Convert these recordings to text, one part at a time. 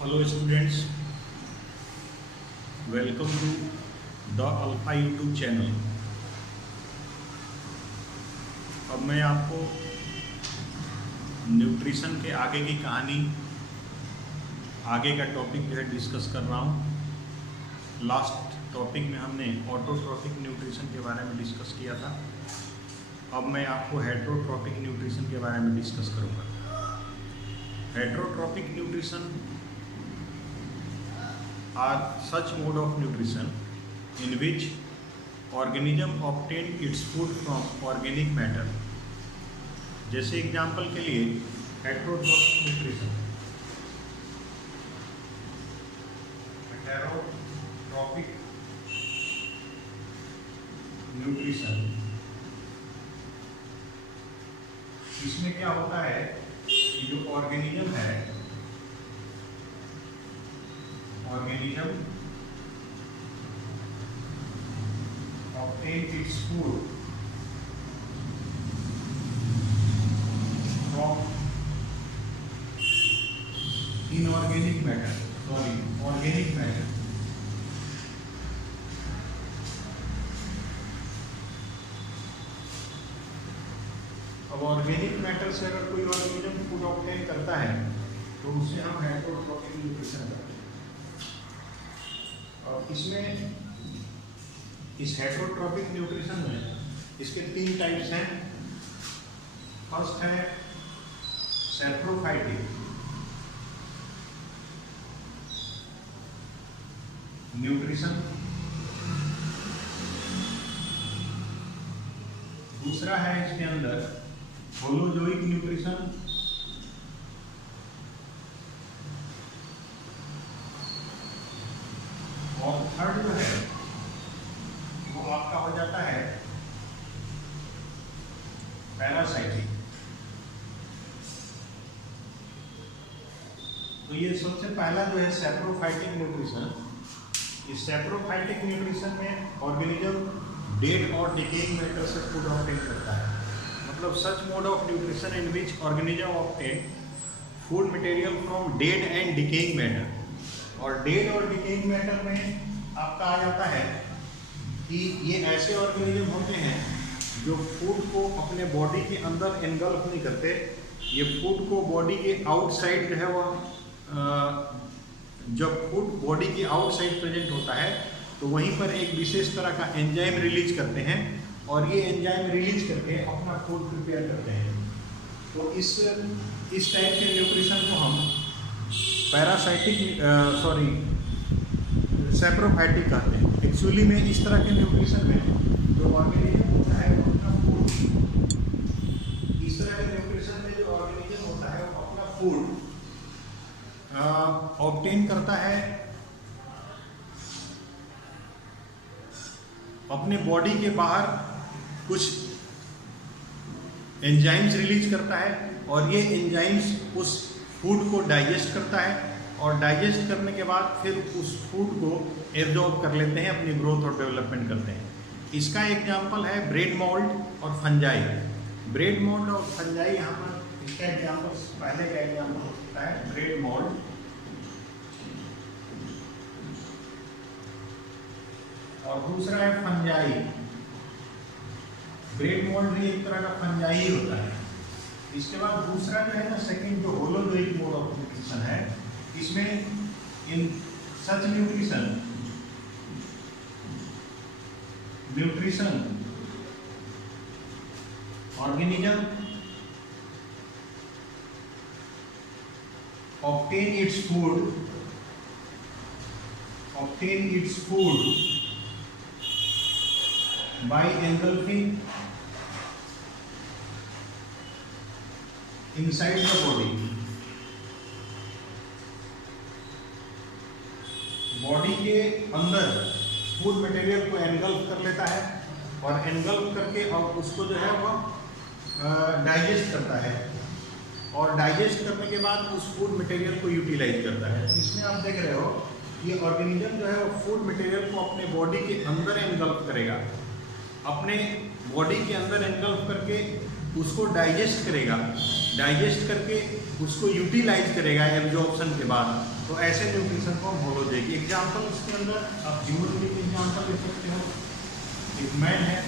Hello students, welcome to the alpha YouTube channel. अब मैं आपको न्यूट्रिशन के आगे की कहानी, आगे का टॉपिक जो है डिस्कस कर रहा हूँ। लास्ट टॉपिक में हमने ऑटोट्रॉफिक न्यूट्रिशन के बारे में डिस्कस किया था। अब मैं आपको हेटरोट्रॉफिक न्यूट्रिशन के बारे में डिस्कस करूँगा। Heterotrophic nutrition are such mode of nutrition in which organism obtain its food from organic matter। जैसे एग्जाम्पल के लिए हेटरोट्रॉफिक न्यूट्रिशन, इसमें क्या होता है कि जो ऑर्गेनिज्म है, organism obtain its food from organic matter। अब ऑर्गेनिक मैटर से अगर कोई ऑर्गेनिज्म फूड ऑब्टेन करता है तो उसे हम हेटरोट्रॉफिक न्यूट्रिशन कहते हैं। और इसमें इस हेटरोट्रॉफिक न्यूट्रिशन में इसके 3 टाइप्स हैं। फर्स्ट है सैप्रोफाइटिक न्यूट्रिशन, दूसरा है इसके अंदर होलोजोइक न्यूट्रिशन, और थर्ड जो है वो आपका हो जाता है पैरासाइटिक। तो ये सबसे पहला जो है सैप्रोफाइटिक न्यूट्रिशन। इस सैप्रोफाइटिक न्यूट्रिशन में ऑर्गेनिज्म डेड और डिकेइंग मैटर से फूड ऑब्टेन करता है। मतलब such mode of nutrition in which organism obtain food material from dead and decaying matter. और डेड और डिकेइंग मैटर में आपका आ जाता है कि ये ऐसे ऑर्गेनिज्म होते हैं जो फूड को अपने बॉडी के अंदर एनगल्फ नहीं करते। ये फूड को बॉडी के आउटसाइड जो है वह जब फूड बॉडी के आउटसाइड प्रेजेंट होता है तो वहीं पर एक विशेष तरह का एंजाइम रिलीज करते हैं और ये एंजाइम रिलीज करके अपना फूड प्रिपेयर करते हैं। तो इस टाइप के न्यूट्रिशन को हम सैप्रोफाइटिक कहते हैं। एक्चुअली में इस तरह के न्यूट्रिशन में जो ऑर्गेनिज्म होता है वो अपना फूड, इस तरह के न्यूट्रिशन में जो ऑर्गेनिज्म होता है वो अपना फूड ऑब्टेन करता है, अपने बॉडी के बाहर कुछ एंजाइम्स रिलीज करता है और ये एंजाइम्स उस फूड को डाइजेस्ट करता है और डाइजेस्ट करने के बाद फिर उस फूड को एब्जॉर्ब कर लेते हैं, अपनी ग्रोथ और डेवलपमेंट करते हैं। इसका एग्जांपल है ब्रेड मोल्ड और फंजाई। ब्रेड मोल्ड और फंजाई यहाँ पर इसका एग्जांपल, पहले का एग्जांपल होता है ब्रेड मोल्ड, और दूसरा है फंजाई। ब्रेड मोल्ड भी एक तरह का फंजाई होता है। इसके बाद दूसरा जो है ना, सेकंड जो होलोजोइक मोड ऑफ न्यूट्रिशन है, इसमें in such nutrition organism obtain its food by engulfing inside the body। Body के अंदर फूड मटेरियल को एनगल्फ कर लेता है और एनगल्फ करके और उसको जो है वह डाइजेस्ट करता है और डाइजेस्ट करने के बाद उस फूड मटेरियल को यूटिलाइज करता है। इसमें आप देख रहे हो ये ऑर्गेनिज्म जो है वो फूड मटेरियल को अपने बॉडी के अंदर एनगल्फ करेगा, अपने बॉडी के अंदर एनगल्फ करके उसको डाइजेस्ट करेगा। डाइजेस्ट करके उसको यूटिलाइज करेगा एब्जॉर्प्शन के बाद, तो ऐसे न्यूट्रिशन को हम होलो देगी। एग्जाम्पल इसके अंदर आप ह्यूमन एग्जाम्पल ले सकते हो, एक मैन है,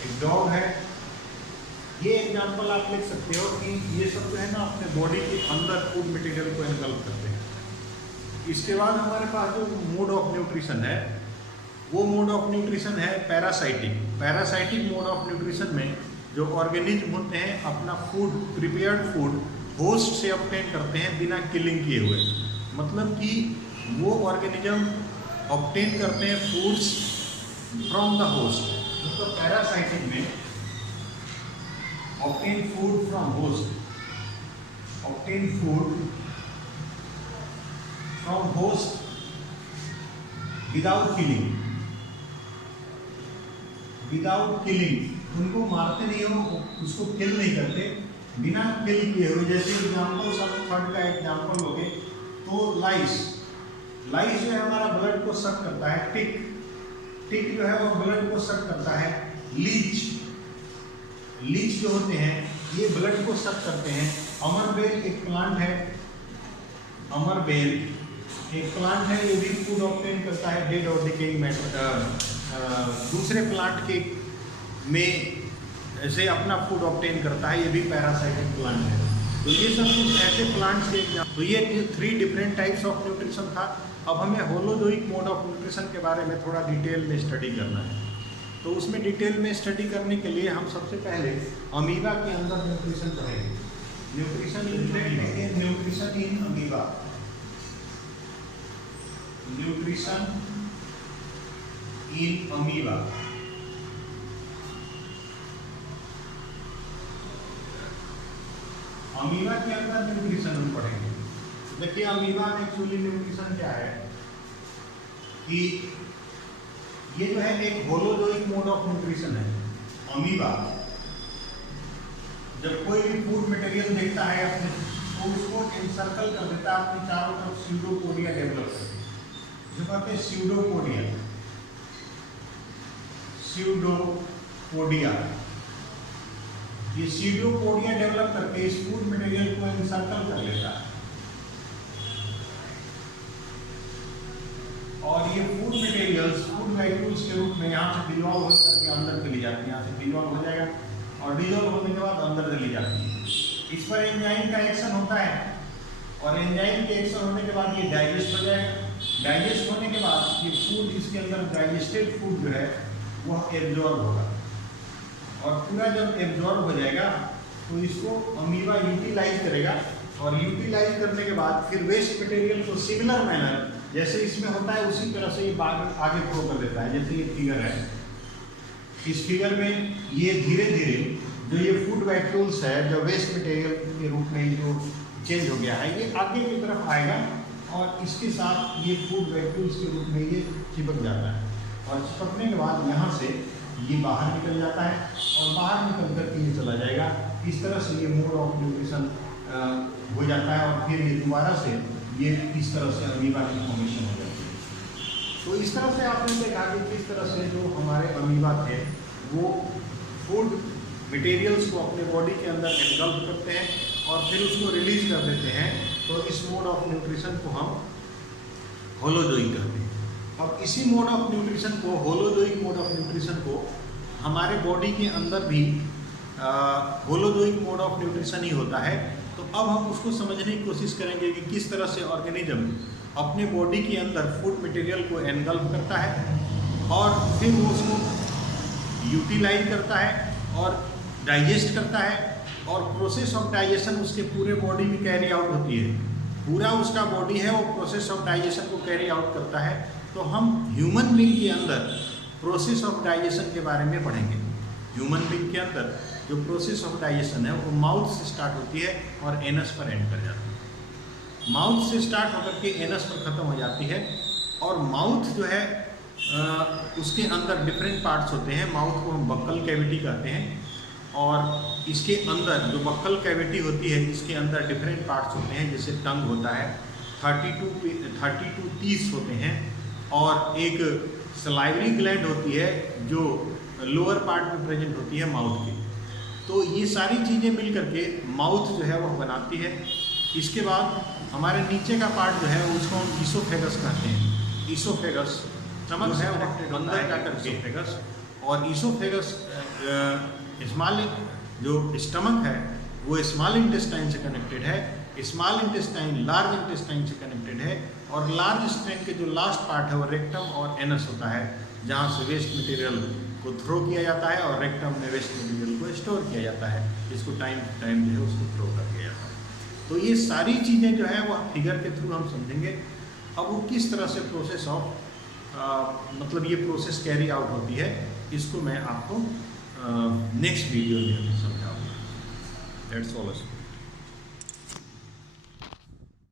एक डॉग है, ये एग्जाम्पल आप लिख सकते हो कि ये सब जो है ना अपने बॉडी के अंदर फूड मटेरियल को एनगल्फ करते हैं। इसके बाद हमारे पास जो मोड ऑफ न्यूट्रिशन है, वो मोड ऑफ न्यूट्रिशन है parasitic. Parasitic mode of nutrition में जो ऑर्गेनिज्म होते हैं अपना फूड, प्रिपेयर्ड फूड होस्ट से ऑब्टेन करते हैं बिना किलिंग किए हुए। मतलब कि वो ऑर्गेनिज्म ऑब्टेन करते हैं फूड्स फ्रॉम द होस्ट। मतलब पैरासाइटिक में obtain food from host, obtain food from host without killing, without killing. उनको मारते नहीं हो, उसको किल नहीं करते, बिना किल किए हुए। जैसे एग्जाम्पल सब थर्ड का एग्जाम्पल हो गए तो लाइस, लाइस जो है हमारा ब्लड को सक करता है। टिक, टिक जो है वो ब्लड को सक करता है। लीच, लीच जो होते हैं ये ब्लड को सक करते हैं। अमरबेल एक प्लांट है, अमरबेल एक प्लांट है, ये भी फूड ऑब्टेन करता है डेड और डिकेइंग मैटर दूसरे प्लांट के में से अपना फूड ऑब्टेन करता है, ये भी पैरासाइटिक प्लांट है। तो ये सब कुछ ऐसे प्लांट्स के एग्जाम्पल। तो ये 3 डिफरेंट टाइप्स ऑफ न्यूट्रिशन था। अब हमें होलोजोइक मोड ऑफ न्यूट्रिशन के बारे में थोड़ा डिटेल में स्टडी करना है। तो उसमें डिटेल में स्टडी करने के लिए हम सबसे पहले अमीबा के अंदर न्यूट्रिशन पढ़ेंगे। Nutrition in nutrition in amoeba, nutrition in amoeba. Amoeba के अंदर न्यूट्रिशन हम पढ़ेंगे। देखिए अमीबा में एक्चुअली न्यूट्रिशन क्या है कि ये जो है एक होलोजोइक मोड ऑफ न्यूट्रिशन है। अमीबा जब कोई भी फूड मटेरियल देखता है अपने, तो उसको एनसर्कल कर देता है अपने चारों तरफ, स्यूडोपोडिया डेवलप करके, जो कहते हैं स्यूडोपोडिया, स्यूडोपोडिया। ये स्यूडोपोडिया डेवलप करके इस फूड मटेरियल को एनसर्कल कर लेता है, और ये फूड मटेरियल्स फूड वैक्यूल्स के रूप में यहाँ से डिजॉल्व हो करके अंदर चली जाती है। यहाँ से डिजॉल्व हो जाएगा और डिजॉल्व होने के बाद अंदर चली जाती है। इस पर एंजाइम का एक्शन होता है, और एंजाइम के एक्शन होने के बाद ये डाइजेस्ट हो जाएगा। डाइजेस्ट होने के बाद ये फूड, इसके अंदर डाइजेस्टेड फूड जो है वह एब्जॉर्ब होगा, और पूरा जब एब्जॉर्ब हो जाएगा तो इसको अमीबा यूटिलाइज करेगा, और यूटिलाइज करने के बाद फिर वेस्ट मटेरियल को सिमिलर मैनर जैसे इसमें होता है उसी तरह से ये आगे फ्लो कर देता है। जैसे ये फिगर है, इस फिगर में ये धीरे धीरे जो ये फूड वैक्यूल्स है, जो वेस्ट मटेरियल के रूप में जो चेंज हो गया है, ये आगे की तरफ आएगा, और इसके साथ ये फूड वैक्यूल्स के रूप में ये चिपक जाता है, और चिपकने के बाद यहाँ से ये बाहर निकल जाता है, और बाहर निकल कर के ये चला जाएगा। इस तरह से ये मोड ऑफ न्यूट्रिशन हो जाता है, और फिर ये दोबारा से ये इस तरह से अमीबा की फॉर्मेशन हो जाती है। तो इस तरह से आपने देखा कि किस तरह से जो हमारे अमीबा थे वो फूड मटेरियल्स को अपने बॉडी के अंदर एनगल्फ करते हैं और फिर उसको रिलीज कर देते हैं। तो इस मोड ऑफ न्यूट्रिशन को हम होलोजोइक कहते हैं। अब इसी मोड ऑफ न्यूट्रिशन को, होलोजोइक मोड ऑफ न्यूट्रिशन को हमारे बॉडी के अंदर भी होलोजोइक मोड ऑफ न्यूट्रिशन ही होता है। तो अब हम उसको समझने की कोशिश करेंगे कि किस तरह से ऑर्गेनिज्म अपने बॉडी के अंदर फूड मटेरियल को एनगल्फ करता है और फिर वो उसको यूटिलाइज करता है और डाइजेस्ट करता है, और प्रोसेस ऑफ डाइजेशन उसके पूरे बॉडी में कैरी आउट होती है। पूरा उसका बॉडी है वो प्रोसेस ऑफ डाइजेशन को कैरी आउट करता है। तो हम ह्यूमन बीइंग के अंदर प्रोसेस ऑफ डाइजेशन के बारे में पढ़ेंगे। ह्यूमन बीइंग के अंदर जो प्रोसेस ऑफ डाइजेशन है वो माउथ से स्टार्ट होती है और एनस पर एंड कर जाती है। माउथ से स्टार्ट होकर के एनस पर ख़त्म हो जाती है, और माउथ जो है उसके अंदर डिफरेंट पार्ट्स होते हैं। माउथ को हम बक्कल कैविटी कहते हैं, और इसके अंदर जो बक्कल कैविटी होती है इसके अंदर डिफरेंट पार्ट्स होते हैं। जैसे टंग होता है, 30 होते हैं, और एक सलाइवरी ग्लैंड होती है जो लोअर पार्ट में प्रेजेंट होती है माउथ की। तो ये सारी चीज़ें मिल करके माउथ जो है वह बनाती है। इसके बाद हमारे नीचे का पार्ट जो है उसको हम ईसोफेगस कहते हैं। ईसोफेगस स्टमक है वो अंदर जाकर ईसोफेगस, और ईसोफेगस स्मॉल जो स्टमक है वो स्मॉल इंटेस्टाइन से कनेक्टेड है, स्मॉल इंटेस्टाइन लार्ज इंटेस्टाइन से कनेक्टेड है, और लार्ज इंटेस्टाइन के जो लास्ट पार्ट है वो रेक्टम और एनस होता है, जहाँ से वेस्ट मटेरियल को थ्रो किया जाता है और रेक्टम में वेस्ट मटेरियल को स्टोर किया जाता है, जिसको टाइम टू टाइम जो है उसको थ्रो कर दिया जाता है। तो ये सारी चीज़ें जो है वह फिगर के थ्रू हम समझेंगे। अब वो किस तरह से प्रोसेस ऑफ मतलब ये प्रोसेस कैरी आउट होती है, इसको मैं आपको नेक्स्ट वीडियो में समझाऊंगा। That's all.